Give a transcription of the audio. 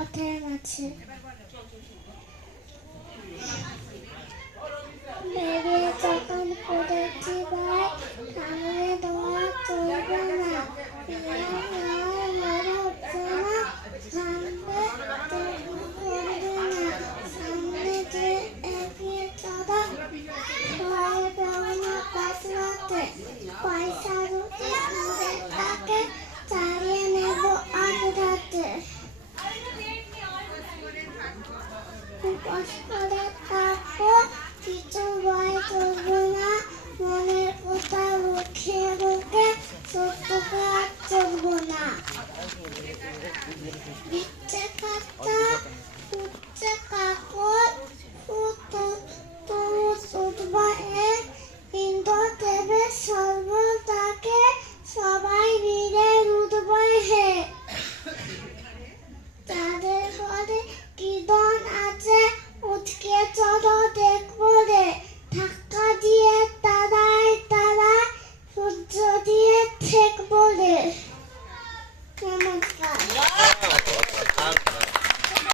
আছে। বেরিয়ে যখন পড়েছি উপোস করে কিছু ভয় করব না। মনের কথা মুখে মুখে সত্যকে চলবো না।